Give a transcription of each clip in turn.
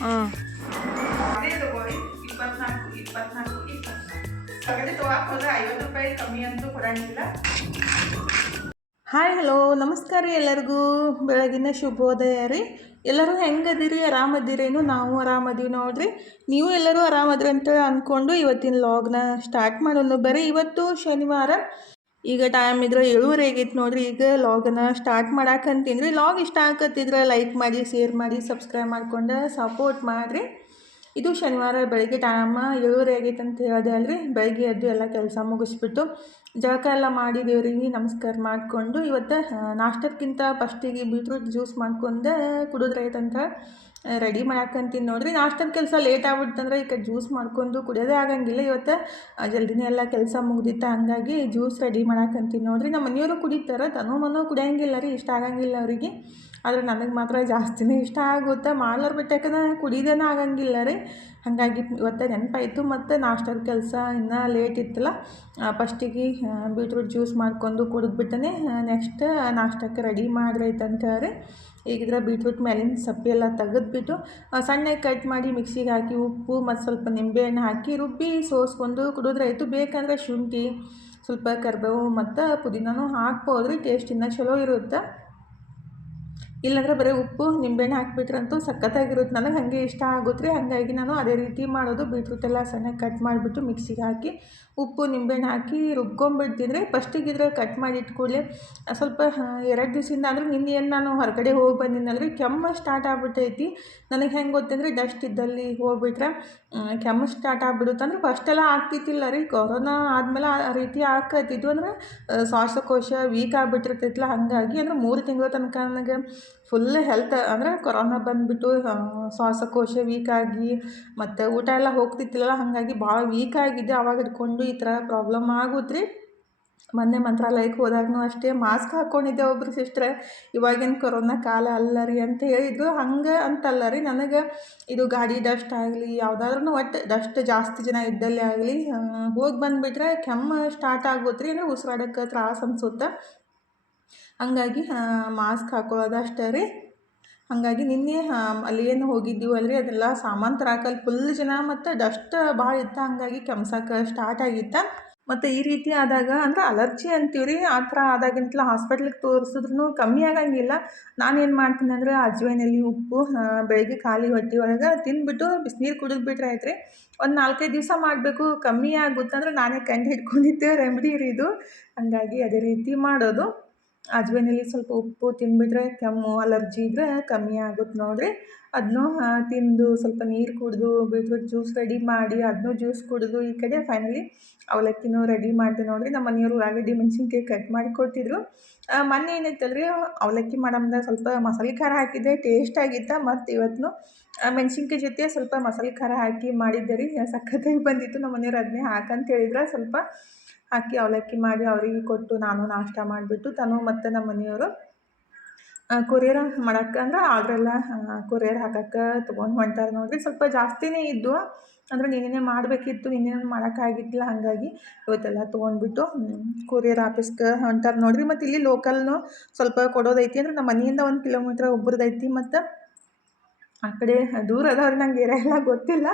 ಹಾಂ ಅದೇ ತಗೊಳ್ಳಿ 24 ಸಗಣಿ ತೊಗೊಳಕ್ಕೆ ಹೋದ್ರೆ 50 ರೂಪಾಯಿ ಕಮ್ಮಿ ಅಂತೂ ಕೊಡಂಗಿಲ್ಲ. ಹಾಯ್ ಹಲೋ ನಮಸ್ಕಾರ ರೀ ಎಲ್ಲರಿಗೂ ಬೆಳಗಿನ ಶುಭೋದಯ ರೀ. ಎಲ್ಲರೂ ಹೆಂಗದಿರಿ, ಆರಾಮದಿರೇನು? ನಾವು ಆರಾಮದೀವಿ ನೋಡ್ರಿ. ನೀವು ಎಲ್ಲರೂ ಆರಾಮದ್ರಿ ಅಂತ ಅಂದ್ಕೊಂಡು ಇವತ್ತಿನ ಲಾಗ್ನ ಸ್ಟಾರ್ಟ್ ಮಾಡೋಣ. ಬರೀ ಇವತ್ತು ಶನಿವಾರ, ಈಗ ಟೈಮ್ ಇದ್ರೆ 7:30 ಆಗೈತೆ ನೋಡ್ರಿ. ಈಗ ಲಾಗನ್ನ ಸ್ಟಾರ್ಟ್ ಮಾಡಾಕಂತೀನಿ ರೀ. ಲಾಗ್ ಇಷ್ಟ ಆಗತ್ತಿದ್ರೆ ಲೈಕ್ ಮಾಡಿ, ಶೇರ್ ಮಾಡಿ, ಸಬ್ಸ್ಕ್ರೈಬ್ ಮಾಡ್ಕೊಂಡು ಸಪೋರ್ಟ್ ಮಾಡಿರಿ. ಇದು ಶನಿವಾರ ಬೆಳಗ್ಗೆ ಟೈಮ್ 7:30 ಆಗೈತೆ ಅಂತ ಹೇಳಿದೆ ಅಲ್ರಿ. ಬೆಳಗ್ಗೆ ಎದ್ದು ಎಲ್ಲ ಕೆಲಸ ಮುಗಿಸ್ಬಿಟ್ಟು ಜಳಕ ಎಲ್ಲ ಮಾಡಿ ದೇವರಿಗೆ ನಮಸ್ಕಾರ ಮಾಡಿಕೊಂಡು ಇವತ್ತು ನಾಷ್ಟಕ್ಕಿಂತ ಫಸ್ಟಿಗೆ ಬೀಟ್ರೂಟ್ ಜ್ಯೂಸ್ ಮಾಡ್ಕೊಂಡು ಕುಡಿದ್ರೈತಂತ ರೆಡಿ ಮಾಡಾಕಂತೀನಿ ನೋಡ್ರಿ. ನಾಷ್ಟದ ಕೆಲಸ ಲೇಟ್ ಆಗ್ಬಿಡ್ತಂದ್ರೆ ಈಗ ಜ್ಯೂಸ್ ಮಾಡ್ಕೊಂಡು ಕುಡಿಯೋದೇ ಆಗಂಗಿಲ್ಲ. ಇವತ್ತು ಜಲ್ದಿನೇ ಎಲ್ಲ ಕೆಲಸ ಮುಗ್ದಿತ್ತು, ಹಂಗಾಗಿ ಜ್ಯೂಸ್ ರೆಡಿ ಮಾಡಾಕಂತೀನಿ ನೋಡ್ರಿ. ನಮ್ಮ ಮನೆಯವರು ಕುಡಿತಾರೆ, ತನೂ ಕುಡಿಯೋಂಗಿಲ್ಲ ರೀ, ಇಷ್ಟ ಆಗಂಗಿಲ್ಲ ಅವರಿಗೆ. ಆದರೆ ನನಗೆ ಮಾತ್ರ ಜಾಸ್ತಿನೇ ಇಷ್ಟ ಆಗುತ್ತೆ. ಮಾಡ್ಲಾರ ಬಿಟ್ಟಾಕನ ಕುಡಿಯೋದೇನ ಆಗಂಗಿಲ್ಲ ರೀ. ಹಾಗಾಗಿ ಇವತ್ತು ನೆನಪಾಯಿತು. ಮತ್ತು ನಾಷ್ಟದ ಕೆಲಸ ಇನ್ನೂ ಲೇಟ್ ಇತ್ತಲ್ಲ, ಫಸ್ಟಿಗೆ ಬೀಟ್ರೂಟ್ ಜ್ಯೂಸ್ ಮಾಡ್ಕೊಂಡು ಕುಡಿದ್ಬಿಟ್ಟನೆ ನೆಕ್ಸ್ಟ್ ನಾಷ್ಟಕ್ಕೆ ರೆಡಿ ಮಾಡ್ರೈತಂತ ಹೇಳಿ ಈಗಿದ್ರೆ ಬೀಟ್ರೂಟ್ ಮೇಲಿನ ಸಪ್ಪೆ ಎಲ್ಲ ತೆಗೆದ್ಬಿಟ್ಟು ಸಣ್ಣಗೆ ಕಟ್ ಮಾಡಿ ಮಿಕ್ಸಿಗೆ ಹಾಕಿ ಉಪ್ಪು ಮತ್ತು ಸ್ವಲ್ಪ ನಿಂಬೆಹಣ್ಣು ಹಾಕಿ ರುಬ್ಬಿ ಸೋಸ್ಕೊಂಡು ಕುಡಿದ್ರಾಯ್ತು. ಬೇಕಂದರೆ ಶುಂಠಿ, ಸ್ವಲ್ಪ ಕರಿಬೇವು ಮತ್ತು ಪುದೀನೂ ಹಾಕ್ಬೋದು ರೀ, ಟೇಸ್ಟ್ ಇನ್ನೂ ಚಲೋ ಇರುತ್ತೆ. ಇಲ್ಲಾಂದ್ರೆ ಬರೀ ಉಪ್ಪು ನಿಂಬೆಹಣ್ಣು ಹಾಕಿಬಿಟ್ರಂತೂ ಸಖತ್ತಾಗಿರುತ್ತೆ. ನನಗೆ ಹಾಗೆ ಇಷ್ಟ ಆಗುತ್ತೆ ರೀ. ಹಾಗಾಗಿ ನಾನು ಅದೇ ರೀತಿ ಮಾಡೋದು. ಬೀಟ್ರೂಟೆಲ್ಲ ಸಣ್ಣಗೆ ಕಟ್ ಮಾಡಿಬಿಟ್ಟು ಮಿಕ್ಸಿಗೆ ಹಾಕಿ ಉಪ್ಪು ನಿಂಬೆಹಣ್ಣು ಹಾಕಿ ರುಬ್ಕೊಂಬಿಡ್ತೀನಿ ರೀ. ಫಸ್ಟಿಗಿದ್ರೆ ಕಟ್ ಮಾಡಿ ಇಟ್ಕೊಳ್ಳಿ ಸ್ವಲ್ಪ 2 ದಿವಸದಿಂದ ಅಂದರೆ ನಿನ್ನೆ ಏನು ನಾನು ಹೊರಗಡೆ ಹೋಗಿ ಬಂದಿನಲ್ರಿ, ಕೆಮ್ಮು ಸ್ಟಾರ್ಟ್ ಆಗ್ಬಿಟ್ಟೈತಿ. ನನಗೆ ಹೆಂಗೆ ಗೊತ್ತಂದ್ರೆ ಡಸ್ಟ್ ಇದ್ದಲ್ಲಿ ಹೋಗ್ಬಿಟ್ರೆ ಕೆಮ್ಮು ಸ್ಟಾರ್ಟ್ ಆಗಿಬಿಡುತ್ತೆ. ಅಂದ್ರೆ ಫಸ್ಟೆಲ್ಲ ಆಗ್ತಿತ್ತಿಲ್ಲ ರೀ, ಕೊರೋನಾ ಆದಮೇಲೆ ಆ ರೀತಿ ಆಗ್ತಿದ್ದು. ಅಂದ್ರೆ ಶ್ವಾಸಕೋಶ ವೀಕ್ ಆಗಿಬಿಟ್ಟಿರ್ತೈತಿಲ್ಲ, ಹಾಗಾಗಿ ಅಂದ್ರೆ 3 ತಿಂಗಳ ತನಕ ನನಗೆ ಫುಲ್ ಹೆಲ್ತ್ ಅಂದರೆ ಕೊರೋನಾ ಬಂದುಬಿಟ್ಟು ಶ್ವಾಸಕೋಶ ವೀಕಾಗಿ ಮತ್ತು ಊಟ ಎಲ್ಲ ಹೋಗ್ತಿತ್ತಿಲ್ಲ, ಹಾಗಾಗಿ ಭಾಳ ವೀಕ್ ಆಗಿದ್ದೆ. ಆವಾಗ ಹಿಡ್ಕೊಂಡು ಈ ಥರ ಪ್ರಾಬ್ಲಮ್ ಆಗುತ್ತೆ ರೀ. ಮೊನ್ನೆ ಮಂತ್ರಾಲಯಕ್ಕೆ ಹೋದಾಗೂ ಅಷ್ಟೇ ಮಾಸ್ಕ್ ಹಾಕ್ಕೊಂಡಿದ್ದೆ. ಒಬ್ಬರು ಸಿಸ್ಟ್ರೆ ಇವಾಗಿನ ಕೊರೋನಾ ಕಾಲ ಅಲ್ಲ ರೀ ಅಂತ ಹೇಳಿದ್ರು. ಹಂಗೆ ಅಂತಲ್ಲ ರೀ, ನನಗೆ ಇದು ಗಾಡಿ ಡಸ್ಟ್ ಆಗಲಿ ಯಾವುದಾದ್ರೂ ಒಟ್ಟು ಡಸ್ಟ್ ಜಾಸ್ತಿ ಜನ ಇದ್ದಲ್ಲಿ ಆಗಲಿ ಹೋಗಿ ಬಂದುಬಿಟ್ರೆ ಕೆಮ್ಮು ಸ್ಟಾರ್ಟ್ ಆಗುತ್ತೆ ರೀ. ಅಂದರೆ ಉಸಿರಾಡೋಕ್ಕೆ ತ್ರಾಸ ಅನಿಸುತ್ತೆ. ಹಂಗಾಗಿ ಮಾಸ್ಕ್ ಹಾಕೊಳ್ಳೋದು ಅಷ್ಟೇ ರೀ. ಹಾಗಾಗಿ ನಿನ್ನೆ ಅಲ್ಲಿ ಏನು ಹೋಗಿದ್ದೀವಿ ಅಲ್ರಿ, ಅದೆಲ್ಲ ಸಾಮಾನು ತರಾಕಲ್ಲಿ ಫುಲ್ ಜನ ಮತ್ತು ಡಸ್ಟ್ ಭಾಳ ಇತ್ತು, ಹಾಗಾಗಿ ಕೆಮ್ಸಕ್ಕೆ ಸ್ಟಾರ್ಟ್ ಆಗಿತ್ತು. ಮತ್ತು ಈ ರೀತಿ ಆದಾಗ ಅಂದ್ರೆ ಅಲರ್ಜಿ ಅಂತೀವಿ ರೀ, ಆ ಥರ ಆದಾಗಿಂತಲೂ ಹಾಸ್ಪಿಟ್ಲಿಗೆ ತೋರಿಸಿದ್ರೂ ಕಮ್ಮಿ ಆಗಂಗಿಲ್ಲ. ನಾನೇನು ಮಾಡ್ತೀನಿ ಅಂದರೆ ಅಜ್ವಾಯಿನಲ್ಲಿ ಉಪ್ಪು ಬೆಳಗ್ಗೆ ಖಾಲಿ ಹೊಟ್ಟೆ ಒಳಗೆ ತಿಂದುಬಿಟ್ಟು ಬಿಸಿನೀರು ಕುಡಿದ್ಬಿಟ್ರೆ ಆಯ್ತು ರೀ. ಒಂದು 4-5 ದಿವಸ ಮಾಡಬೇಕು, ಕಮ್ಮಿ ಆಗುತ್ತೆ. ಅಂದ್ರೆ ನಾನೇ ಕಂಡು ಹಿಡ್ಕೊಂಡಿದ್ದೆ ರೆಮಿಡಿ ರೀ ಇದು. ಹಾಗಾಗಿ ಅದೇ ರೀತಿ ಮಾಡೋದು. ಅಜ್ವಾಯಿನಲ್ಲಿ ಸ್ವಲ್ಪ ಉಪ್ಪು ತಿಂದುಬಿಟ್ರೆ ಕೆಮ್ಮು ಅಲರ್ಜಿ ಇದ್ದರೆ ಕಮ್ಮಿ ಆಗುತ್ತೆ ನೋಡಿರಿ. ಅದನ್ನೂ ತಿಂದು ಸ್ವಲ್ಪ ನೀರು ಕುಡಿದು ಬೀಟ್ರೂಟ್ ಜ್ಯೂಸ್ ರೆಡಿ ಮಾಡಿ ಅದನ್ನೂ ಜ್ಯೂಸ್ ಕುಡಿದು ಈ ಕಡೆ ಫೈನಲಿ ಅವಲಕ್ಕಿನೂ ರೆಡಿ ಮಾಡಿದೆ ನೋಡಿರಿ. ನಮ್ಮ ಮನೆಯವರು ಉಳ್ಳಾಗಡ್ಡಿ ಮೆಣಸಿನ್ಕಾಯಿ ಕಟ್ ಮಾಡಿ ಕೊಟ್ಟಿದ್ರು. ಮೊನ್ನೆ ಏನೈತಲ್ರಿ, ಅವಲಕ್ಕಿ ಮಾಡಮ್ದಾಗ ಸ್ವಲ್ಪ ಮಸಾಲೆ ಖಾರ ಹಾಕಿದ್ದೆ, ಟೇಸ್ಟ್ ಆಗಿತ್ತು. ಮತ್ತು ಇವತ್ತು ಮೆಣಸಿನ್ಕಾಯಿ ಜೊತೆ ಸ್ವಲ್ಪ ಮಸಾಲೆ ಖಾರ ಹಾಕಿ ಮಾಡಿದ್ದೆ ರೀ, ಸಖತ್ತಾಗಿ ಬಂದಿತ್ತು. ನಮ್ಮ ಮನೆಯವ್ರು ಅದನ್ನೇ ಹಾಕಂತ ಹೇಳಿದ್ರೆ ಸ್ವಲ್ಪ ಹಾಕಿ ಅವಲಕ್ಕಿ ಮಾಡಿ ಅವರಿಗೆ ಕೊಟ್ಟು ನಾನು ನಾಷ್ಟ ಮಾಡಿಬಿಟ್ಟು ತನು ಮತ್ತು ನಮ್ಮ ಮನೆಯವರು ಕೊರಿಯರ್ ಮಾಡೋಕ್ಕೆ ಅಂದ್ರೆ ಆರ್ಡ್ರೆಲ್ಲ ಕೊರಿಯರ್ ಹಾಕೋಕ್ಕೆ ತೊಗೊಂಡು ಹೊಂಟಾರೆ ನೋಡಿರಿ. ಸ್ವಲ್ಪ ಜಾಸ್ತಿನೇ ಇದ್ದವು, ಅಂದರೆ ನಿನ್ನೆ ಮಾಡಬೇಕಿತ್ತು, ನಿನ್ನೆ ಮಾಡೋಕ್ಕಾಗಿದ್ದಿಲ್ಲ. ಹಾಗಾಗಿ ಇವತ್ತೆಲ್ಲ ತೊಗೊಂಡ್ಬಿಟ್ಟು ಕೊರಿಯರ್ ಆಫೀಸ್ಗೆ ಹೊಂಟಾರೆ ನೋಡಿರಿ. ಮತ್ತು ಇಲ್ಲಿ ಲೋಕಲ್ನು ಸ್ವಲ್ಪ ಕೊಡೋದೈತಿ. ಅಂದರೆ ನಮ್ಮ ಮನೆಯಿಂದ 1 ಕಿಲೋಮೀಟ್ರ್ ಒಬ್ಬರದೈತಿ. ಮತ್ತು ಆ ಕಡೆ ದೂರ ಅದಾವ್ರಿ, ನಂಗೆ ಏರಿಯಾ ಎಲ್ಲ ಗೊತ್ತಿಲ್ಲ.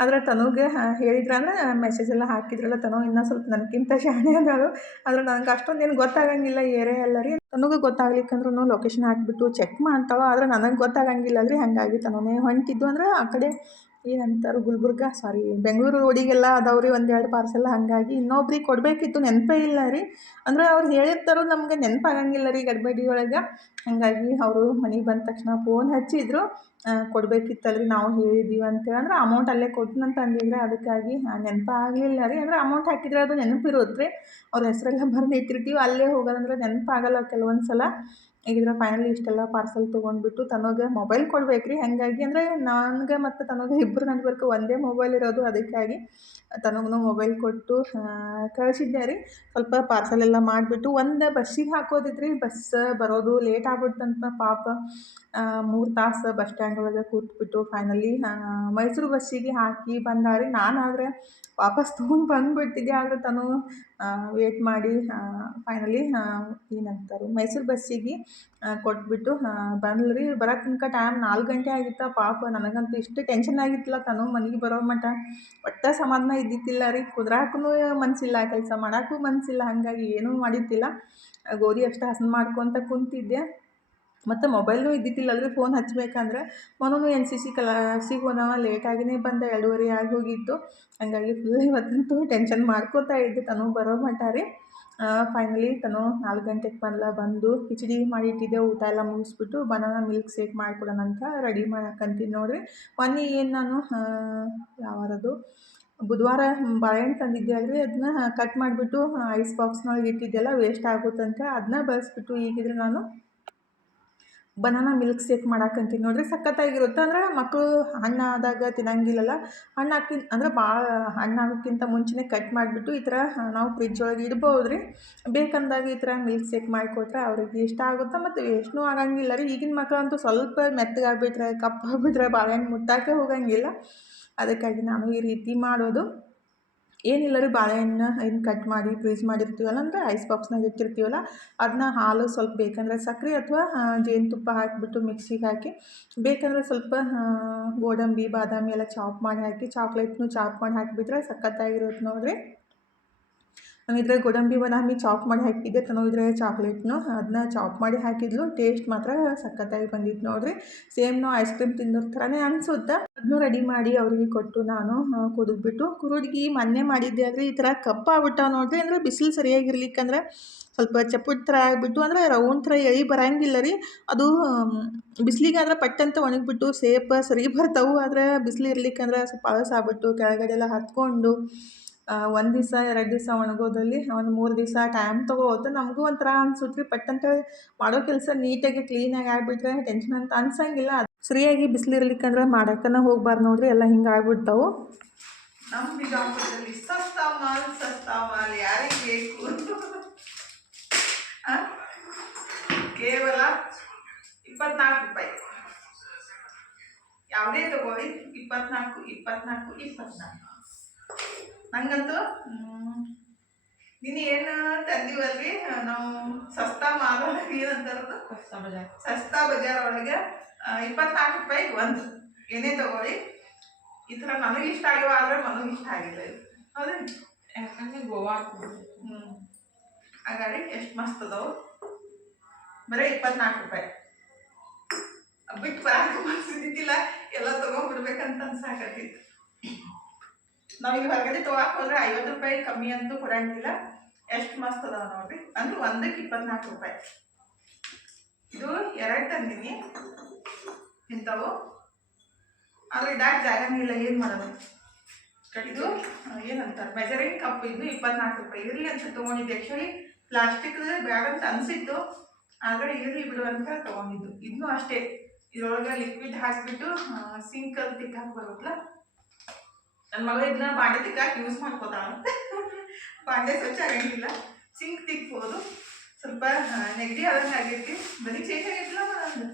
ಆದರೆ ತನುಗೆ ಹೇಳಿದ್ರು ಅಂದ್ರೆ ಮೆಸೇಜ್ ಎಲ್ಲ ಹಾಕಿದ್ರಲ್ಲ, ತನು ಇನ್ನೂ ಸ್ವಲ್ಪ ನನಗಿಂತ ಶಾಣೆ ಅದಾಳು. ಆದರೆ ನನಗೆ ಅಷ್ಟೊಂದೇನು ಗೊತ್ತಾಗಂಗಿಲ್ಲ ಏರಿಯಾ ಎಲ್ಲ ರೀ. ತನಗೂ ಗೊತ್ತಾಗ್ಲಿಕ್ಕಂದ್ರೂ ಲೊಕೇಶನ್ ಹಾಕಿಬಿಟ್ಟು ಚೆಕ್ ಮಾಡ್ತಾಳೆ, ಆದರೆ ನನಗೆ ಗೊತ್ತಾಗಂಗಿಲ್ಲ ರೀ. ಹಾಗಾಗಿ ತನೇ ಹೊಂಟಿದ್ದು. ಅಂದ್ರೆ ಆ ಕಡೆ ಏನಂತಾರೆ ಗುಲ್ಬರ್ಗ ಬೆಂಗಳೂರು ರೋಡಿಗೆಲ್ಲ ಅದಾವ್ರಿ 1-2 ಪಾರ್ಸೆಲ್. ಹಾಗಾಗಿ ಇನ್ನೊಬ್ರಿಗೆ ಕೊಡಬೇಕಿತ್ತು, ನೆನಪೇ ಇಲ್ಲ ರೀ. ಅಂದರೆ ಅವ್ರು ಹೇಳಿರ್ತಾರೋ ನಮಗೆ ನೆನಪಾಗಂಗಿಲ್ಲ ರೀ ಗಡ್ಬಡಿ ಒಳಗೆ. ಹಾಗಾಗಿ ಅವರು ಮನೆಗೆ ಬಂದ ತಕ್ಷಣ ಫೋನ್ ಹಚ್ಚಿದ್ರು, ಕೊಡಬೇಕಿತ್ತಲ್ರಿ ನಾವು ಹೇಳಿದ್ದೀವಿ ಅಂತೇಳಿ. ಅಂದ್ರೆ ಅಮೌಂಟ್ ಅಲ್ಲೇ ಕೊಟ್ಟನಂತ ಅಂದಿದ್ರೆ, ಅದಕ್ಕಾಗಿ ನೆನಪಾಗಲಿಲ್ಲ ರೀ. ಅಂದರೆ ಅಮೌಂಟ್ ಹಾಕಿದರೆ ಅದು ನೆನಪಿರುತ್ತೆ ರೀ, ಅವ್ರ ಹೆಸರೆಲ್ಲ ಬರೆದು ಇಟ್ಟಿರ್ತೀವಿ. ಅಲ್ಲೇ ಹೋಗೋದಂದ್ರೆ ನೆನಪಾಗಲ್ಲ ಕೆಲವೊಂದು ಸಲ. ಈಗಿದ್ರೆ ಫೈನಲಿ ಇಷ್ಟೆಲ್ಲ ಪಾರ್ಸೆಲ್ ತೊಗೊಂಡ್ಬಿಟ್ಟು ತನಗೆ ಮೊಬೈಲ್ ಕೊಡ್ಬೇಕು ರೀ. ಹಾಗಾಗಿ ಅಂದರೆ ನನಗೆ ಮತ್ತು ತನಗೆ ಇಬ್ಬರು ನಡ್ಬರ್ಕು ಒಂದೇ ಮೊಬೈಲ್ ಇರೋದು, ಅದಕ್ಕಾಗಿ ತನಗೂ ಮೊಬೈಲ್ ಕೊಟ್ಟು ಕಳಿಸಿದ್ದೆ ರೀ. ಸ್ವಲ್ಪ ಪಾರ್ಸೆಲ್ ಎಲ್ಲ ಮಾಡಿಬಿಟ್ಟು ಒಂದು ಬಸ್ಸಿಗೆ ಹಾಕೋದಿದ್ರಿ, ಬಸ್ ಬರೋದು ಲೇಟ್ ಆಗ್ಬಿಡ್ತಂತ ಪಾಪ. 3 ತಾಸು ಬಸ್ ಸ್ಟ್ಯಾಂಡ್ ಒಳಗೆ ಕೂತ್ಬಿಟ್ಟು ಫೈನಲಿ ಮೈಸೂರು ಬಸ್ಸಿಗೆ ಹಾಕಿ ಬಂದಾರಿ. ನಾನಾದರೆ ವಾಪಸ್ ತೊಗೊಂಡು ಬಂದುಬಿಟ್ಟಿದ್ದೆ. ಆದರೆ ತನು ವೇಟ್ ಮಾಡಿ ಫೈನಲಿ ಏನಂತಾರೆ ಮೈಸೂರು ಬಸ್ಸಿಗೆ ಕೊಟ್ಬಿಟ್ಟು ಬಂದ್ಲು ರೀ. ಬರೋ ತನಕ ಟೈಮ್ 4 ಗಂಟೆ ಆಗಿತ್ತು. ಪಾಪ ನನಗಂತೂ ಇಷ್ಟು ಟೆನ್ಷನ್ ಆಗಿತ್ತಲ್ಲ ತನು ಮನೆಗೆ ಬರೋ ಮಟ್ಟ ಒಟ್ಟು ಸಮಾಧಾನ ಇದ್ದಿದ್ದಿಲ್ಲ ರೀ. ಕುದ್ರಾಕೂ ಮನಸ್ಸಿಲ್ಲ, ಕೆಲಸ ಮಾಡೋಕ್ಕೂ ಮನಸ್ಸಿಲ್ಲ. ಹಾಗಾಗಿ ಏನೂ ಮಾಡಿದ್ದಿಲ್ಲ. ಗೋಧಿ ಅಷ್ಟು ಹಸನು ಮಾಡ್ಕೊತ ಕುಂತಿದ್ದೆ. ಮತ್ತು ಮೊಬೈಲ್ನೂ ಇದ್ದಿದ್ದಿಲ್ಲಲ್ರಿ phone ಹಚ್ಬೇಕಂದ್ರೆ. Manu N C C ಕ್ಲಾಸಿಗೆ ಹೋದವ, ಲೇಟಾಗಿಯೇ ಬಂದ, 2:30 ಆಗಿ ಹೋಗಿತ್ತು. ಹಾಗಾಗಿ ಫುಲ್ ಇವತ್ತಂತೂ ಟೆನ್ಷನ್ ಮಾಡ್ಕೋತಾ ಇದ್ದೆ ತನು ಬರೋ ಮಟ್ಟ ರೀ. ಫೈನಲಿ ತನು 4 ಗಂಟೆಗೆ ಬಂದು ಕಿಚಡಿ ಮಾಡಿಟ್ಟಿದ್ದೆ. ಊಟ ಎಲ್ಲ ಮುಗಿಸ್ಬಿಟ್ಟು ಬನಾನಾ ಮಿಲ್ಕ್ ಶೇಕ್ ಮಾಡಿಕೊಡೋಣಂತ ರೆಡಿ ಮಾಡಕ್ಕಂತೀನಿ ನೋಡಿರಿ. ಮೊನ್ನೆ ಏನು ನಾನು ಯಾವಾರದು ಬುಧವಾರ ಬಾಳೆಹಣ್ಣು ತಂದಿದ್ದೆ ಅಲ್ರಿ, ಅದನ್ನ ಕಟ್ ಮಾಡಿಬಿಟ್ಟು ಐಸ್ ಬಾಕ್ಸ್ನೊಳಗೆ ಇಟ್ಟಿದ್ದೆಲ್ಲ ವೇಸ್ಟ್ ಆಗುತ್ತಂತ ಅದನ್ನ ಬಳಸ್ಬಿಟ್ಟು ಈಗಿದ್ರೆ ನಾನು ಬನಾನಾ ಮಿಲ್ಕ್ ಶೇಕ್ ಮಾಡಕ್ಕಂತೀನಿ ನೋಡಿರಿ. ಸಖತ್ತಾಗಿರುತ್ತೆ. ಅಂದ್ರೆ ಮಕ್ಕಳು ಹಣ್ಣಾದಾಗ ತಿನ್ನಂಗಿಲ್ಲಲ್ಲ, ಅಂದ್ರೆ ಭಾಳ ಹಣ್ಣಾಗೋಕ್ಕಿಂತ ಮುಂಚೆನೇ ಕಟ್ ಮಾಡಿಬಿಟ್ಟು ಈ ಥರ ನಾವು ಫ್ರಿಜ್ ಒಳಗೆ ಇಡ್ಬೋದು ರೀ. ಬೇಕಂದಾಗ ಈ ಥರ ಮಿಲ್ಕ್ ಶೇಕ್ ಮಾಡಿಕೊಟ್ರೆ ಅವ್ರಿಗೆ ಇಷ್ಟ ಆಗುತ್ತೆ ಮತ್ತು ವೇಸ್ಟ್ನೂ ಆಗಂಗಿಲ್ಲ ರೀ. ಈಗಿನ ಮಕ್ಕಳಂತೂ ಸ್ವಲ್ಪ ಮೆತ್ತಗಾಗ್ಬಿಟ್ರೆ ಕಪ್ಪಾಗ್ಬಿಟ್ರೆ ಬಾಳೆಹಣ್ಣು ಮುಟ್ಟಕ್ಕೆ ಹೋಗಂಗಿಲ್ಲ. ಅದಕ್ಕಾಗಿ ನಾನು ಈ ರೀತಿ ಮಾಡೋದು. ಏನಿಲ್ಲ ರೀ, ಬಾಳೆಹಣ್ಣು ಏನು ಕಟ್ ಮಾಡಿ ಫ್ರೀಸ್ ಮಾಡಿರ್ತೀವಲ್ಲ, ಅಂದರೆ ಐಸ್ ಬಾಕ್ಸ್ನಾಗ ಇಟ್ಟಿರ್ತೀವಲ್ಲ, ಅದನ್ನ ಹಾಲು ಸ್ವಲ್ಪ ಬೇಕಂದರೆ ಸಕ್ಕರೆ ಅಥವಾ ಜೇನುತುಪ್ಪ ಹಾಕಿಬಿಟ್ಟು ಮಿಕ್ಸಿಗೆ ಹಾಕಿ, ಬೇಕಂದರೆ ಸ್ವಲ್ಪ ಗೋಡಂಬಿ ಬಾದಾಮಿ ಎಲ್ಲ ಚಾಪ್ ಮಾಡಿ ಹಾಕಿ, ಚಾಕ್ಲೇಟ್ನು ಚಾಪ್ ಮಾಡಿ ಹಾಕಿಬಿಟ್ರೆ ಸಖತ್ತಾಗಿರುತ್ತೆ ನೋಡಿರಿ. ನಾನು ಇದ್ರಾಗ ಗೋಡಂಬಿ ಬಾದಾಮಿ ಚಾಪ್ ಮಾಡಿ ಹಾಕಿದ್ದೆ. ತನೋ ಇದ್ರಾಗ ಚಾಕ್ಲೇಟ್ನು ಅದನ್ನ ಚಾಪ್ ಮಾಡಿ ಹಾಕಿದ್ಲು. ಟೇಸ್ಟ್ ಮಾತ್ರ ಸಖತ್ತಾಗಿ ಬಂದಿತ್ತು ನೋಡಿರಿ. ಸೇಮ್ ನಾವು ಐಸ್ ಕ್ರೀಮ್ ತಿನ್ನೋರ ಥರನೇ ಅನಿಸುತ್ತೆ. ಅದನ್ನು ರೆಡಿ ಮಾಡಿ ಅವರಿಗೆ ಕೊಟ್ಟು ನಾನು ಕುಡಿದ್ಬಿಟ್ಟು ಕುರುಡ್ಗಿ ಮೊನ್ನೆ ಮಾಡಿದ್ದೆ ಆದರೆ ಈ ಥರ ಕಪ್ಪಾಗ್ಬಿಟ್ಟಾವ ನೋಡಿರಿ. ಅಂದರೆ ಬಿಸಿಲು ಸರಿಯಾಗಿರ್ಲಿಕ್ಕಂದ್ರೆ ಸ್ವಲ್ಪ ಚಪ್ಪುಟ್ ಥರ ಆಗಿಬಿಟ್ಟು, ಅಂದರೆ ರೌಂಡ್ ಥರ ಎಳೆ ಬರೋಂಗಿಲ್ಲ ರೀ. ಅದು ಬಿಸಿಲಿಗಾದ್ರೆ ಪಟ್ಟಂತ ಒಣಗಿಬಿಟ್ಟು ಸೇಪ್ ಸರಿ ಬರ್ತಾವೆ. ಆದರೆ ಬಿಸಿಲು ಇರ್ಲಿಕ್ಕಂದ್ರೆ ಸ್ವಲ್ಪ ಅಳಸಾಗ್ಬಿಟ್ಟು ಕೆಳಗಡೆ ಎಲ್ಲ ಹತ್ಕೊಂಡು 1 ದಿವಸ 2 ದಿವಸ ಒಣಗೋದಲ್ಲಿ ಒಂದು 3 ದಿವಸ ಟೈಮ್ ತೊಗೋತ್ತೆ. ನಮಗೂ ಒಂಥರ ಅನ್ಸುತ್ತೆ ರೀ. ಪಟ್ಟಂತ ಮಾಡೋ ಕೆಲಸ ನೀಟಾಗಿ ಕ್ಲೀನಾಗಿ ಆಗಿಬಿಟ್ರೆ ಟೆನ್ಷನ್ ಅಂತ ಅನ್ಸಂಗಿಲ್ಲ. ಸರಿಯಾಗಿ ಬಿಸಿಲು ಇರ್ಲಿಕ್ಕಂದ್ರೆ ಮಾಡೋಕ್ಕನ ಹೋಗ್ಬಾರ್ದು ನೋಡಿರಿ, ಎಲ್ಲ ಹಿಂಗೆ ಆಗ್ಬಿಡ್ತಾವೆ. ನಮ್ಮ ಬಿಜಾಪುರದಲ್ಲಿ ಸಸ್ತಾ ಮಾಲ್ ಯಾರಿಗೆ ಬೇಕು? ಕೇವಲ 24 ರೂಪಾಯಿ. ಯಾವುದೇ ತಗೊಳ್ಳಿ 24. ನಂಗಂತೂ ನೀನು ಏನು ತಂದೀವಲ್ರಿ ನಾವು ಸಸ್ತಾ ಮಾಲ್ ಒಳಗೆ ಏನಂತಾರದು ಸಸ್ತಾ ಬಜಾರ್ ಒಳಗೆ 24 ರೂಪಾಯಿಗೆ ಒಂದು ಏನೇ ತಗೊಳ್ಳಿ. ಈ ಥರ ನನಗೆ ಇಷ್ಟ ಆಗ್ಯವ, ಆದರೆ ನನಗೆ ಇಷ್ಟ ಆಗಿಲ್ಲ ಇದು. ಹೌದೇ? ಯಾಕಂದರೆ ಗೋವಾ ಹಾಗಾಗಿ ಎಷ್ಟು ಮಸ್ತ್ ಅದಾವು. ಬರೀ 24 ರೂಪಾಯಿ. ಬಿಟ್ಟು ಬರೋಕೆ ಮನಸ್ಸಿದ್ದಿಲ್ಲ, ಎಲ್ಲ ತೊಗೊಂಡ್ಬಿಡ್ಬೇಕಂತ ಅನ್ಸಾಕತ್ತಿತ್ತು. ನಾವೀಗ ಹೊರಗಡೆ ತೊಗೊಳಕ್ಕೆ ಹೋದ್ರೆ 50 ರೂಪಾಯಿ ಕಮ್ಮಿ ಅಂತೂ ಕೊಡಂಗಿಲ್ಲ. ಎಷ್ಟು ಮಸ್ತ್ ಅದಾವ ನೋಡ್ರಿ. ಅಂದ್ರೆ ಒಂದಕ್ಕೆ 24 ರೂಪಾಯಿ. ಇದು 2 ತಂದೀನಿ ಇಂಥವು. ಆದರೆ ಇದಾಗಿ ಜಾಗನೇ ಇಲ್ಲ, ಏನು ಮಾಡೋದು. ಇದು ಏನಂತಾರೆ ಮೆಜರಿಂಗ್ ಕಪ್, ಇದು 24 ರೂಪಾಯಿ. ಇರಲಿ ಅಂತ ತೊಗೊಂಡಿದ್ದೆ. ಆ್ಯಕ್ಚುಲಿ ಪ್ಲಾಸ್ಟಿಕ್ ಬೇಡ ಅಂತ ಅನಿಸಿತ್ತು, ಆದರೆ ಇರಲಿ ಬಿಡು ಅಂತ ತೊಗೊಂಡಿದ್ದು. ಇದನ್ನೂ ಅಷ್ಟೇ, ಇದರೊಳಗೆ ಲಿಕ್ವಿಡ್ ಹಾಕಿಬಿಟ್ಟು ಸಿಂಕಲ್ಲಿ ತಿಕ್ಕಾಕಿ ಬರುತ್ತಲ್ಲ. ನನ್ನ ಮಗಳು ಇದನ್ನ ಬಾಂಡೆ ತಿಕ್ಕಾಕಿ ಯೂಸ್ ಮಾಡ್ಕೋತಾಳ. ಬಾಂಡೆ ಸ್ವಚ್ಛ ಆಗಂಗಿಲ್ಲ, ಸಿಂಕ್ ತಿಕ್ಬೋದು. ಸ್ವಲ್ಪ ನೆಗಡಿ ಆದಂಗೆ ಆಗೈತಿ, ಬರೀ ಚೇಂಜ್ ಆಗೈತಿಲ್ಲ ನಂದು.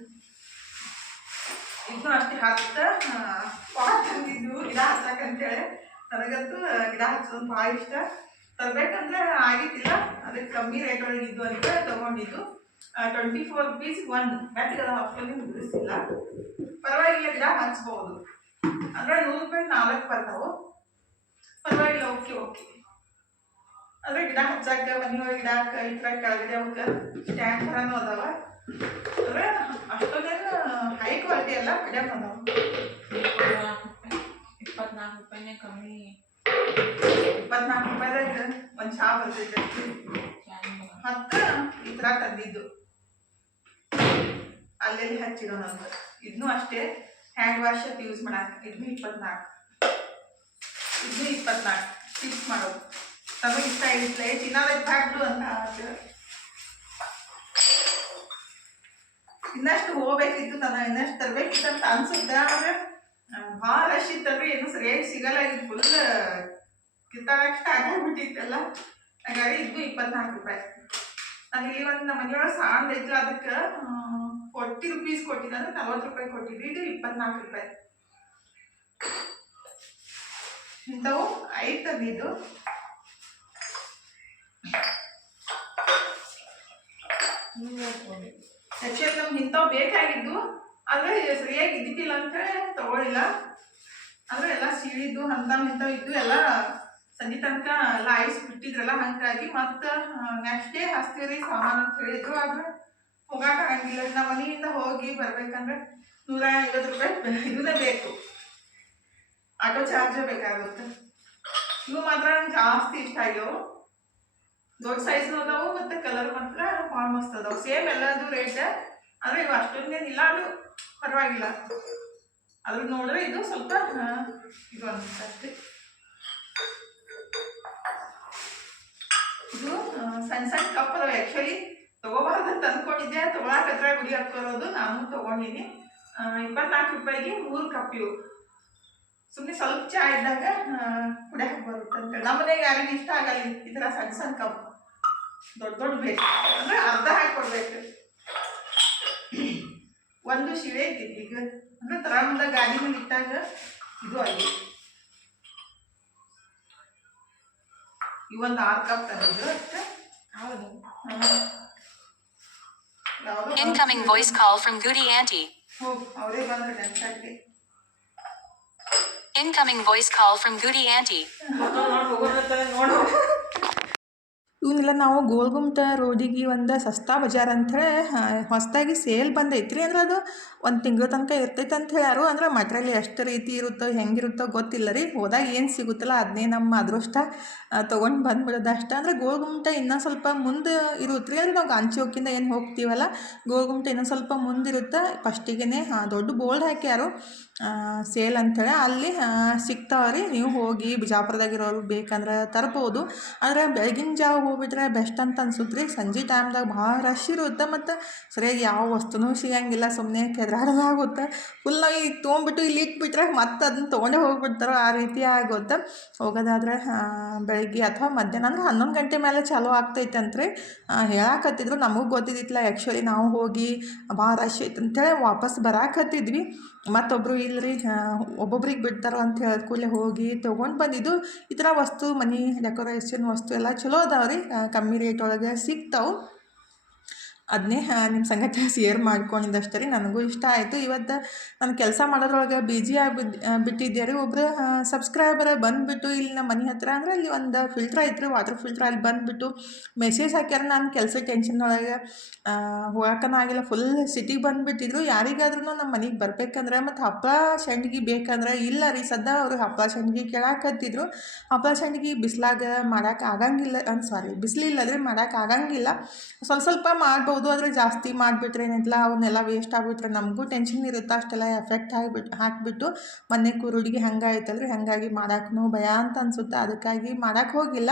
ಇದನ್ನೂ ಅಷ್ಟೇ 10 ಪಾಟ್ ತಂದಿದ್ದು ಗಿಡ ಹಚ್ಚಕ್ಕಂತೇಳಿ. ನನಗಂತೂ ಗಿಡ ಹಚ್ಚೋದು ಭಾಳ ಇಷ್ಟ. ತರಬೇಕಂದ್ರೆ ಆಗಿದ್ದಿಲ್ಲ, ಅದಕ್ಕೆ ಕಮ್ಮಿ ರೇಟ್ ಒಳಗೆ ಇದ್ದು ಅಂತ ತೊಗೊಂಡಿದ್ದು. 24 ರೂಪೀಸ್ ಒಂದು. ಮೆತ್ತಗೆಲ್ಲ ಅಷ್ಟೊಂದು ಮುಗಿಸಿಲ್ಲ, ಪರವಾಗಿಲ್ಲ, ಗಿಡ ಹಚ್ಬೋದು. ಅಂದರೆ 100 ರೂಪಾಯಿ 4 ಬರ್ತಾವೆ, ಪರವಾಗಿಲ್ಲ. ಓಕೆ. ಅಂದರೆ ಗಿಡ ಹಚ್ಚಾಕ ಮನೆಯೊಳಗೆ ಗಿಡಕ್ಕೆ ಈ ಥರ ಕೆಳಗಡೆ ಅವಕ್ಕೆ ಸ್ಟ್ಯಾಂಡ್ ಥರನೂ ಅದಾವ. ಅಂದರೆ ಅಷ್ಟೊಂದೇನು ಹೈ ಕ್ವಾಲಿಟಿ ಅಲ್ಲ, ಮೀಡಿಯಮ್ ಅದಾವ. 24 ರೂಪಾಯಿನೇ ಕಮ್ಮಿ. 24 ರೂಪಾಯಿದಾಗ ಒಂದು ಚಹಾ ಬರ್ತೈತೆ. 10 ಈ ಥರ ತಂದಿದ್ದು ಅಲ್ಲೆಲ್ಲಿ ಹಚ್ಚಿರೋಣಂತ. ಇದನ್ನೂ ಅಷ್ಟೇ ಹ್ಯಾಂಡ್ ವಾಶ್ ಅಂತ ಯೂಸ್ ಮಾಡಕ್ಕೆ. ಇದನ್ನೂ 24. ಇದನ್ನೂ 24 ಟಿಪ್ಸ್ ಮಾಡೋದು. ತಮಗೆ ಇಷ್ಟ ಆಗಿಲ್ಲ ತಿನ್ನೋದಕ್ಕೆ ಬ್ಯಾಡ್ರು ಅಂತ ಹೇಳ್ತೀವಿ. ಇನ್ನಷ್ಟು ಹೋಗ್ಬೇಕಿತ್ತು, ನಾನು ಇನ್ನಷ್ಟು ತರಬೇಕಿತ್ತು ಅಂತ ಅನ್ಸುತ್ತೆ. ಆದರೆ ಭಾಳ ರಶ್ ಇತ್ತಲ್ರಿ, ಏನು ಸರಿಯಾಗಿ ಸಿಗಲ್ಲ. ಇದು ಫುಲ್ ಕಿತ್ತಾಡಕ್ಕೆ ಸ್ಟಾರ್ಟ್ ಆಗಿಬಿಟ್ಟಿತ್ತಲ್ಲ. ಹಾಗಾಗಿ ಇದು 24 ರೂಪಾಯಿ. ನಾನು ಇಲ್ಲಿ ಒಂದು ನಮ್ಮ ಮನೆಯೊಳಗೆ ಸಾಂದ್ ಐತಿಲ್ಲ, ಅದಕ್ಕೆ 40 ರೂಪೀಸ್ ಕೊಟ್ಟಿದ್ದು ಅಂದ್ರೆ 40 ರೂಪಾಯಿ ಕೊಟ್ಟಿದ್ವಿ. ಇದು 24 ರೂಪಾಯಿ. ಇಂಥವು 5 ತಂದಿದ್ದು. ಆ್ಯಕ್ಚುಲಿ ನಮ್ಗೆ ಇಂಥವು ಬೇಕಾಗಿದ್ದು, ಆದರೆ ಸರಿಯಾಗಿ ಇದ್ದಿದ್ದಿಲ್ಲ ಅಂತೇಳಿ ತಗೊಳ್ಳಿಲ್ಲ. ಅಂದರೆ ಎಲ್ಲ ಸೀಳಿದ್ದು ಇಂಥವು ಇದ್ದು ಎಲ್ಲ ಸಂಜೆ ತನಕ ಎಲ್ಲ ಐಸ್ ಬಿಟ್ಟಿದ್ರಲ್ಲ, ಹಾಗಾಗಿ ಮತ್ತೆ ನೆಕ್ಸ್ಟ್ ಡೇ ಹಚ್ತೀವ್ರಿ ಸಾಮಾನು ಅಂತ ಹೇಳಿದ್ರು. ಆದರೆ ಹೋಗೋಕ್ಕಾಗಂಗಿಲ್ಲ. ನಮ್ಮ ಮನೆಯಿಂದ ಹೋಗಿ ಬರ್ಬೇಕಂದ್ರೆ 150 ರೂಪಾಯಿ ಇದನ್ನೇ ಬೇಕು, ಆಟೋ ಚಾರ್ಜೇ ಬೇಕಾಗುತ್ತೆ. ಇವು ಮಾತ್ರ ನಂಗೆ ಜಾಸ್ತಿ ಇಷ್ಟ ಆಗ್ಯಾವು. ದೊಡ್ಡ ಸೈಜ್ನು ಅದಾವು ಮತ್ತು ಕಲರ್ ಮಾತ್ರ ಭಾಳ ಮಸ್ತ್ ಅದಾವು. ಸೇಮ್ ಎಲ್ಲದು ರೇಟ್, ಆದರೆ ಇವು ಅಷ್ಟೊಂದೇನಿಲ್ಲ, ಅದು ಪರವಾಗಿಲ್ಲ. ಅದ್ರ ನೋಡಿದ್ರೆ ಇದು ಸ್ವಲ್ಪ ಇದು ಅನ್ಸುತ್ತೆ. ಇದು ಸಣ್ಣ ಸಣ್ಣ ಕಪ್ ಅದಾವೆ. ಆ್ಯಕ್ಚುಲಿ ತೊಗೋಬಾರ್ದಂತ ಅಂದ್ಕೊಂಡಿದ್ದೆ, ತೊಗೊಳಕತ್ರ ಗುಡಿ ಹಾಕೋರೋದು. ನಾನು ತೊಗೊಂಡಿನಿ. 24 ರೂಪಾಯಿಗೆ 3 ಕಪ್ ಇವು. ಸುಮ್ಮನೆ ಸ್ವಲ್ಪ ಚಹಾ ಇದ್ದಾಗ ಕುಡಿಯಕ್ಕೆ ಬರುತ್ತಂತೇಳಿ. ನಮ್ಮ ಮನೆಗೆ ಯಾರಿಗೂ ಇಷ್ಟ ಆಗಲ್ಲ ಈ ಥರ ಸಣ್ಣ ಸಣ್ಣ ಕಪ್. ದೊಡ್ಡ ಬೇಕು ಅಂದರೆ ಅರ್ಧ ಹಾಕಿಕೊಡ್ಬೇಕು. ಒಂದು ಶಿಳೆ ಇದ್ದಿದ್ದು ಈಗ ಅಂದರೆ ತರಂದ ಗಾಡಿ ಮೇಲೆ ಇಟ್ಟಾಗ ಇದು ಆಗಿ ಇವೊಂದು 6 ಕಪ್ ತಂದಿದ್ದು ಅಷ್ಟೇ. ಹೌದು. Incoming voice call from Goody Auntie. ಅವರೇ ಬಂದ್ರೆ ಡ್ಯಾನ್ಸಾಗಿ. Incoming voice call from Goody Auntie. ನೋಡು. ಇವನ್ನೆಲ್ಲ ನಾವು ಗೋಲ್ಗುಮ್ಟ ರೋಡಿಗೆ ಒಂದು ಸಸ್ತಾ ಬಜಾರ್ ಅಂಥೇಳಿ ಹೊಸದಾಗಿ ಸೇಲ್ ಬಂದೈತ್ರಿ. ಅಂದ್ರೆ ಅದು 1 ತಿಂಗಳ ತನಕ ಇರ್ತೈತೆ ಅಂತ ಹೇಳ್ಯಾರು. ಅಂದ್ರೆ ಮಟ್ರಿಯಲ್ ಎಷ್ಟು ರೀತಿ ಇರುತ್ತೋ ಹೆಂಗಿರುತ್ತೋ ಗೊತ್ತಿಲ್ಲ ರೀ. ಹೋದಾಗ ಏನು ಸಿಗುತ್ತಲ್ಲ ಅದನ್ನೇ ನಮ್ಮ ಅದೃಷ್ಟ ತೊಗೊಂಡು ಬಂದ್ಬಿಡೋದು ಅಷ್ಟೇ. ಅಂದರೆ ಗೋಲ್ಗುಮ್ಟ ಇನ್ನೂ ಸ್ವಲ್ಪ ಮುಂದೆ ಇರುತ್ತೆ ರೀ. ಅಂದರೆ ನಾವು ಗಾಂಚಿಹೊಕ್ಕಿಂದ ಏನು ಹೋಗ್ತೀವಲ್ಲ, ಗೋಲ್ಗುಮ್ಟ ಇನ್ನೊಂದು ಸ್ವಲ್ಪ ಮುಂದಿರುತ್ತೆ. ಫಸ್ಟಿಗೆ ದೊಡ್ಡ ಬೋರ್ಡ್ ಹಾಕ್ಯಾರು ಸೇಲ್ ಅಂಥೇಳಿ. ಅಲ್ಲಿ ಸಿಗ್ತಾವ್ರಿ. ನೀವು ಹೋಗಿ ಬಿಜಾಪುರದಾಗಿರೋರು ಬೇಕಂದ್ರೆ ತರ್ಬೋದು. ಆದರೆ ಬೆಳಗಿನ ಜಾವ ಹೋಗ್ಬಿಟ್ರೆ ಬೆಸ್ಟ್ ಅಂತ ಅನ್ಸುತ್ತೆ ರೀ. ಸಂಜೆ ಟೈಮ್ದಾಗ ಭಾಳ ರಶ್ ಇರುತ್ತೆ ಮತ್ತು ಸರಿಯಾಗಿ ಯಾವ ವಸ್ತುನೂ ಸಿಗಂಗಿಲ್ಲ. ಸುಮ್ಮನೆ ಕೆದ್ರಾಡೋದಾಗುತ್ತೆ. ಫುಲ್ ನಾವು ಈಗ ತೊಗೊಂಡ್ಬಿಟ್ಟು ಇಲ್ಲಿ ಇಟ್ಬಿಟ್ರೆ ಮತ್ತೆ ಅದನ್ನ ತೊಗೊಂಡೇ ಹೋಗ್ಬಿಡ್ತಾರೋ ಆ ರೀತಿ ಆಗುತ್ತೆ. ಹೋಗೋದಾದ್ರೆ ಬೆಳಗ್ಗೆ ಅಥವಾ ಮಧ್ಯಾಹ್ನ ಅಂದ್ರೆ 11 ಗಂಟೆ ಮೇಲೆ ಚಾಲೂ ಆಗ್ತೈತೆ ಅಂತ್ರಿ ಹೇಳಾಕತ್ತಿದ್ರು. ನಮಗೂ ಗೊತ್ತಿದ್ದಿಲ್ಲ. ಆ್ಯಕ್ಚುಲಿ ನಾವು ಹೋಗಿ ಭಾಳ ರಶ್ ಐತೆ ಅಂತೇಳಿ ವಾಪಸ್ ಬರಾಕತ್ತಿದ್ವಿ. ಮತ್ತೊಬ್ಬರು ಇಲ್ಲರಿ ಒಬ್ಬೊಬ್ರಿಗೆ ಬಿಡ್ತಾರೋ ಅಂತ ಹೇಳಿದ ಕೂಡಲೇ ಹೋಗಿ ತೊಗೊಂಡು ಬಂದಿದ್ದು. ಈ ಥರ ವಸ್ತು ಮನೆ ಡೆಕೋರೇಷನ್ ವಸ್ತು ಎಲ್ಲ ಚಲೋ ಅದಾವ್ರಿ. ಕಮ್ಮಿ ರೇಟ್ ಒಳಗೆ ಸಿಗ್ತಾವೆ. ಅದನ್ನೇ ನಿಮ್ಮ ಸಂಗತಿ ಶೇರ್ ಮಾಡ್ಕೊಂಡಿದ್ದಷ್ಟೇ ರೀ. ನನಗೂ ಇಷ್ಟ ಆಯಿತು. ಇವತ್ತು ನಾನು ಕೆಲಸ ಮಾಡೋದ್ರೊಳಗೆ ಬಿಜಿ ಬಿಟ್ಟಿದ್ದೆ ರೀ. ಒಬ್ಬರು ಸಬ್ಸ್ಕ್ರೈಬರ್ ಬಂದುಬಿಟ್ಟು ಇಲ್ಲಿ ನಮ್ಮ ಮನೆ ಹತ್ರ ಅಂದರೆ ಇಲ್ಲಿ ಒಂದು ಫಿಲ್ಟ್ರ್ ಐತ್ರಿ, ವಾಟರ್ ಫಿಲ್ಟ್ರ್. ಅಲ್ಲಿ ಬಂದುಬಿಟ್ಟು ಮೆಸೇಜ್ ಹಾಕ್ಯಾರ. ನಾನು ಕೆಲಸ ಟೆನ್ಷನ್ ಒಳಗೆ ಹೋಗೋಕ್ಕನಾಗಿಲ್ಲ. ಫುಲ್ ಸಿಟಿಗೆ ಬಂದುಬಿಟ್ಟಿದ್ರು. ಯಾರಿಗಾದ್ರೂ ನಮ್ಮ ಮನೆಗೆ ಬರ್ಬೇಕಂದ್ರೆ ಮತ್ತು ಹಪ್ಪಳ ಸಂಡ್ಗಿ ಬೇಕಂದ್ರೆ ಇಲ್ಲ ರೀ ಸದ್ಯ ಅವರು ಹಪ್ಪಳ ಸಂಡ್ಗಿ ಕೇಳಾಕತ್ತಿದ್ರು. ಹಪ್ಪಳ ಸಂಡ್ಗಿ ಬಿಸಿಲಾಗ ಮಾಡೋಕೆ ಆಗಂಗಿಲ್ಲ. ಸಾರಿ, ಬಿಸಿಲಿಲ್ಲ ರೀ, ಮಾಡೋಕೆ ಆಗಂಗಿಲ್ಲ. ಸ್ವಲ್ಪ ಮಾಡ್ಬೋದು. ಆದರೆ ಜಾಸ್ತಿ ಮಾಡಿಬಿಟ್ರೆ ಏನಿಲ್ಲ, ಅವನ್ನೆಲ್ಲ ವೇಸ್ಟ್ ಆಗಿಬಿಟ್ರೆ ನಮಗೂ ಟೆನ್ಷನ್ ಇರುತ್ತೆ. ಅಷ್ಟೆಲ್ಲ ಎಫೆಕ್ಟ್ ಹಾಕಿಬಿಟ್ಟು ಮೊನ್ನೆ ಕುರುಡಿಗೆ ಹಂಗಾಯ್ತಲ್ರಿ. ಹಾಗಾಗಿ ಮಾಡೋಕ್ಕೂ ಭಯ ಅಂತ ಅನಿಸುತ್ತೆ. ಅದಕ್ಕಾಗಿ ಮಾಡೋಕ್ಕೆ ಹೋಗಿಲ್ಲ.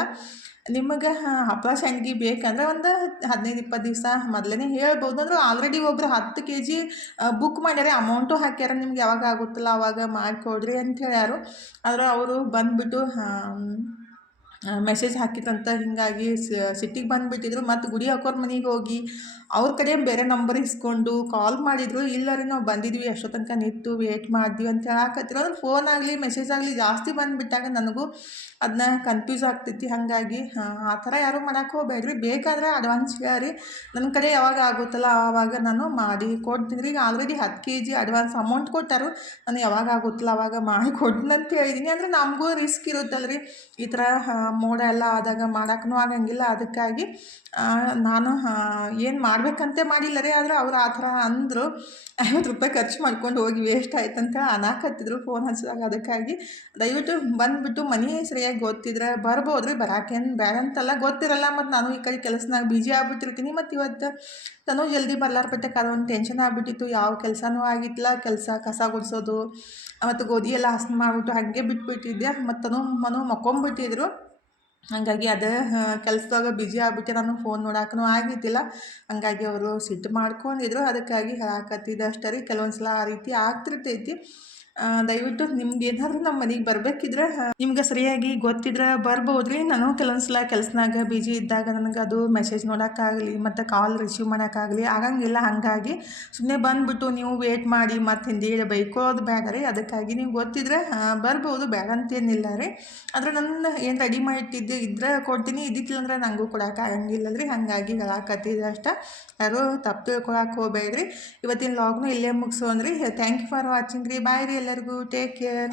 ನಿಮಗೆ ಹಪ್ಪಳ ಸಂಡ್ಗಿ ಬೇಕಂದ್ರೆ ಒಂದು 15-20 ದಿವಸ ಮೊದಲೇ ಹೇಳ್ಬೋದು. ಅಂದ್ರೆ ಆಲ್ರೆಡಿ ಒಬ್ಬರು 10 kg ಬುಕ್ ಮಾಡ್ಯಾರೆ. ಅಮೌಂಟು ಹಾಕ್ಯಾರ. ನಿಮ್ಗೆ ಯಾವಾಗ ಆಗುತ್ತಲ್ಲ ಆವಾಗ ಮಾಡಿಕೊಡ್ರಿ ಅಂತ ಹೇಳ್ಯಾರು. ಆದರೆ ಅವರು ಬಂದುಬಿಟ್ಟು ಮೆಸೇಜ್ ಹಾಕಿದ್ರಂತ. ಹೀಗಾಗಿ ಸಿಟ್ಟಿಗೆ ಬಂದುಬಿಟ್ಟಿದ್ರು. ಮತ್ತು ಗುಡಿ ಹಾಕೋರ ಮನೆಗೆ ಹೋಗಿ ಅವ್ರ ಕಡೆ ಬೇರೆ ನಂಬರ್ ಇಸ್ಕೊಂಡು ಕಾಲ್ ಮಾಡಿದರು. ಇಲ್ಲ ರೀ ನಾವು ಬಂದಿದ್ವಿ, ಎಷ್ಟೋ ತನಕ ನಿಂತು ವೇಟ್ ಮಾಡಿದ್ವಿ ಅಂತ ಹೇಳಾಕತ್ತಿರೋ. ಅಂದ್ರೆ ಫೋನ್ ಆಗಲಿ ಮೆಸೇಜ್ ಆಗಲಿ ಜಾಸ್ತಿ ಬಂದುಬಿಟ್ಟಾಗ ನನಗೂ ಅದನ್ನ ಕನ್ಫ್ಯೂಸ್ ಆಗ್ತೈತಿ. ಹಾಗಾಗಿ ಆ ಥರ ಯಾರೂ ಮಾಡೋಕ್ಕೆ ಹೋಗ್ಬೇಡ್ರಿ. ಬೇಕಾದರೆ ಅಡ್ವಾನ್ಸ್ ಹೇಳ್ರಿ. ನನ್ನ ಕಡೆ ಯಾವಾಗ ಆಗುತ್ತಲ್ಲ ಆವಾಗ ನಾನು ಮಾಡಿ ಕೊಡ್ತೀನಿ ರೀ. ಈಗ ಆಲ್ರೆಡಿ 10 kg ಅಡ್ವಾನ್ಸ್ ಅಮೌಂಟ್ ಕೊಟ್ಟಾರು. ನಾನು ಯಾವಾಗ ಆಗುತ್ತಲ್ಲ ಆವಾಗ ಮಾಡಿ ಕೊಡ್ತೀನಿ ಅಂತ ಹೇಳಿದ್ದೀನಿ. ಅಂದರೆ ನಮಗೂ ರಿಸ್ಕ್ ಇರುತ್ತಲ್ಲ ರೀ. ಈ ಥರ ಮೋಡ ಎಲ್ಲ ಆದಾಗ ಮಾಡೋಕ್ಕೂ ಆಗಂಗಿಲ್ಲ. ಅದಕ್ಕಾಗಿ ನಾನು ಏನು ಮಾಡಬೇಕಂತೆ ಮಾಡಿಲ್ಲ ರೀ. ಆದರೆ ಅವ್ರು ಆ ಥರ ಅಂದರು. 50 ರೂಪಾಯಿ ಖರ್ಚು ಮಾಡ್ಕೊಂಡು ಹೋಗಿ ವೇಸ್ಟ್ ಆಯ್ತು ಅಂತ ಅನ್ನಕತ್ತಿದ್ರು ಫೋನ್ ಹಚ್ಚಿದಾಗ. ಅದಕ್ಕಾಗಿ ದಯವಿಟ್ಟು ಬಂದುಬಿಟ್ಟು ಮನೆ ಸರಿಯಾಗಿ ಗೊತ್ತಿದ್ರೆ ಬರ್ಬೋದು ರೀ. ಬರೋಕೇನು ಬೇಡ ಅಂತಲ್ಲ, ಗೊತ್ತಿರಲ್ಲ. ಮತ್ತು ನಾನು ಈ ಕಡೆ ಕೆಲಸನಾಗ ಬಿಜಿ ಆಗ್ಬಿಟ್ಟಿರ್ತೀನಿ. ಮತ್ತು ಇವತ್ತು ನಾನು ಜಲ್ದಿ ಬರ್ಲಾರ್ಪಟ್ಟೆ ಒಂದು ಟೆನ್ಷನ್ ಆಗಿಬಿಟ್ಟಿತ್ತು. ಯಾವ ಕೆಲಸನೂ ಆಗಿತ್ತಲ್ಲ. ಕಸ ಗುಡಿಸೋದು ಮತ್ತು ಗೋಧಿ ಎಲ್ಲ ಹಸನು ಮಾಡಿಬಿಟ್ಟು ಹಾಗೆ ಬಿಟ್ಬಿಟ್ಟಿದ್ದೆ. ಮತ್ತು ಮನು ಮಕ್ಕೊಂಬಿಟ್ಟಿದ್ರು. ಹಾಗಾಗಿ ಅದೇ ಕೆಲಸದಾಗ ಬಿಜಿ ಆಗ್ಬಿಟ್ಟೆ. ನಾನು ಫೋನ್ ನೋಡೋಕ್ಕೂ ಆಗಿದ್ದಿಲ್ಲ. ಹಾಗಾಗಿ ಅವರು ಸಿಟ್ಟು ಮಾಡ್ಕೊಂಡಿದ್ರು. ಅದಕ್ಕಾಗಿ ಹೇಳಾಕತ್ತಿದ್ದೆ ಅಷ್ಟೇ ರೀ. ಕೆಲವೊಂದು ಸಲ ಆ ರೀತಿ ಆಗ್ತಿರ್ತೈತಿ. ದಯವಿಟ್ಟು ನಿಮ್ಗೆ ಏನಾದರೂ ನಮ್ಮ ಮನೆಗೆ ಬರಬೇಕಿದ್ರೆ ನಿಮ್ಗೆ ಸರಿಯಾಗಿ ಗೊತ್ತಿದ್ರೆ ಬರ್ಬೋದು ರೀ. ನಾನು ಕೆಲವೊಂದ್ಸಲ ಕೆಲಸನಾಗ ಬಿಜಿ ಇದ್ದಾಗ ನನಗೆ ಅದು ಮೆಸೇಜ್ ನೋಡೋಕ್ಕಾಗಲಿ ಮತ್ತು ಕಾಲ್ ರಿಸೀವ್ ಮಾಡೋಕ್ಕಾಗಲಿ ಆಗಂಗಿಲ್ಲ. ಹಾಗಾಗಿ ಸುಮ್ಮನೆ ಬಂದುಬಿಟ್ಟು ನೀವು ವೇಟ್ ಮಾಡಿ ಮತ್ತು ಹಿಂದೇಳಿ ಬೈಕೋದು ಬೇಡ ರೀ. ಅದಕ್ಕಾಗಿ ನೀವು ಗೊತ್ತಿದ್ರೆ ಬರ್ಬೋದು, ಬೇಡ ಅಂತೇನಿಲ್ಲ ರೀ. ಆದರೆ ನನ್ನ ಏನು ರೆಡಿ ಮಾಡಿಟ್ಟಿದ್ದೆ ಇದ್ರೆ ಕೊಡ್ತೀನಿ, ಇದ್ದಿತ್ತಿಲ್ಲ ಅಂದ್ರೆ ನನಗೂ ಕೊಡೋಕ್ಕಾಗಂಗಿಲ್ಲ ರೀ. ಹಾಗಾಗಿ ಹೇಳಾಕತ್ತಿದ್ದೆ ಅಷ್ಟೇ. ಯಾರು ತಪ್ಪು ತಿಳ್ಕೊಳಕ್ಕೆ ಹೋಗ್ಬೇಡ್ರಿ. ಇವತ್ತಿನ ಲಾಗ್ನು ಇಲ್ಲೇ ಮುಗಿಸೋಣ್ರಿ. ಥ್ಯಾಂಕ್ ಯು ಫಾರ್ ವಾಚಿಂಗ್ ರೀ. ಬಾಯ್ ರೀ ಎಲ್ಲರಿಗೂ. Take care.